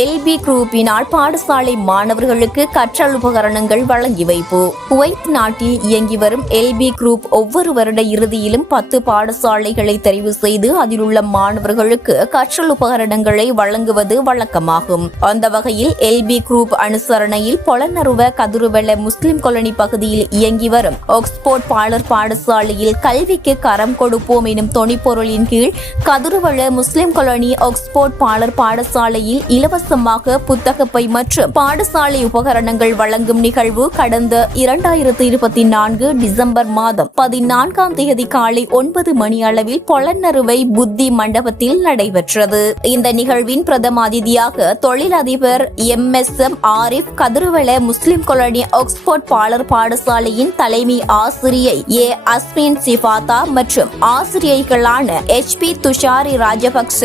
LP குரூப்பினால் பாடசாலை மாணவர்களுக்கு கற்றல் உபகரணங்கள் வழங்கி வைப்பு. குவைத் நாட்டில் இயங்கி வரும் எல்பி குரூப் ஒவ்வொரு வருட இறுதியிலும் 10 பாடசாலைகளை தெரிவு செய்து அதில் உள்ள மாணவர்களுக்கு கற்றல் உபகரணங்களை வழங்குவது வழக்கமாகும். அந்த வகையில் எல்பி குரூப் அனுசரணையில் பொலனறுவ கதிருவெள முஸ்லிம் காலனி பகுதியில் இயங்கி வரும் ஆக்ஸ்போர்ட் பாலர் பாடசாலையில் கல்விக்கு கரம் கொடுப்போம் எனும் தொனிப்பொருளின் கீழ் கதிருவெள முஸ்லிம் காலனி ஆக்ஸ்போர்ட் பாலர் பாடசாலையில் இலவசமாக புத்தகப்பை மற்றும் பாடசாலை உபகரணங்கள் வழங்கும் நிகழ்வு கடந்த 2024 டிசம்பர் மாதம் 14ஆம் தேதி காலை 9 மணி அளவில் பொலன்னறுவை புத்தி மண்டபத்தில் நடைபெற்றது. இந்த நிகழ்வின் பிரதம அதிதியாக தொழிலதிபர் MSM ஆரிஃப், கதிருவெள முஸ்லிம் காலனி ஆக்ஸ்போர்ட் பாலர் பாடசாலையின் தலைமை ஆசிரியை A அஸ்மின் சிபாதா மற்றும் ஆசிரியைகளான HP Thushari Rajapaksa,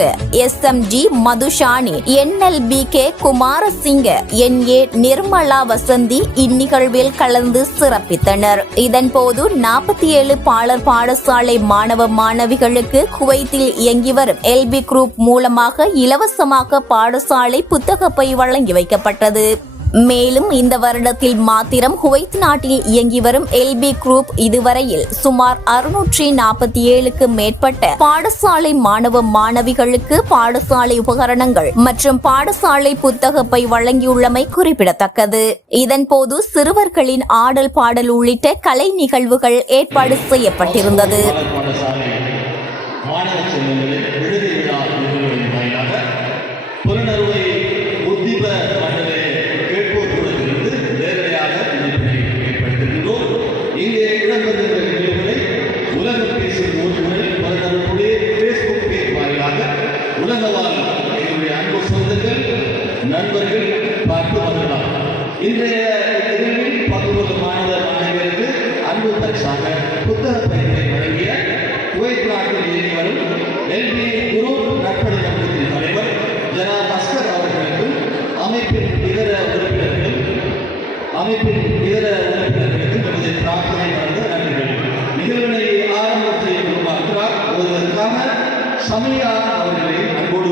SMG Madushani, NLBK Kumarasinghe, NA Nirmala Vasanthi இந்நிகழ்வில் கலந்து சிறப்பித்தனர். இதன்போது 47 பாலர் பாடசாலை மாணவ மாணவிகளுக்கு குவைத்தில் இயங்கி வரும் எல்பி குரூப் மூலமாக இலவசமாக பாடசாலை புத்தகப்பை வழங்கி வைக்கப்பட்டது. மேலும் இந்த வருடத்தில் மாத்திரம் குவைத் நாட்டில் இயங்கி வரும் எல்பி குரூப் இதுவரையில் சுமார் 647க்கு மேற்பட்ட பாடசாலை மாணவ மாணவிகளுக்கு பாடசாலை உபகரணங்கள் மற்றும் பாடசாலை புத்தகப்பை வழங்கியுள்ளமை குறிப்பிடத்தக்கது. இதன்போது சிறுவர்களின் ஆடல் பாடல் உள்ளிட்ட கலை நிகழ்வுகள் ஏற்பாடு செய்யப்பட்டிருந்தது. நண்பர்கள் பார்த்து வந்துள்ளார். இன்றைய நிகழ்வில் 19 மாணவ மாணவியருக்கு அன்பு பரிசாக புத்தக பயிற்சியை வழங்கிய குவைத் நாட்டில் இயங்கி வரும் எல்பி குரூப் நட்பணி மன்றத்தின் தலைவர் ஜனாப் அஸ்கர் அவர்களுக்கும் அமைப்பின் இதர உறுப்பினர்களுக்கும் நமது பிரார்த்தனை நடந்த நன்றிகள். நிகழ்வினை ஆரம்பத்தில் ஒருவருக்காக சமயா அவர்களை அன்போடு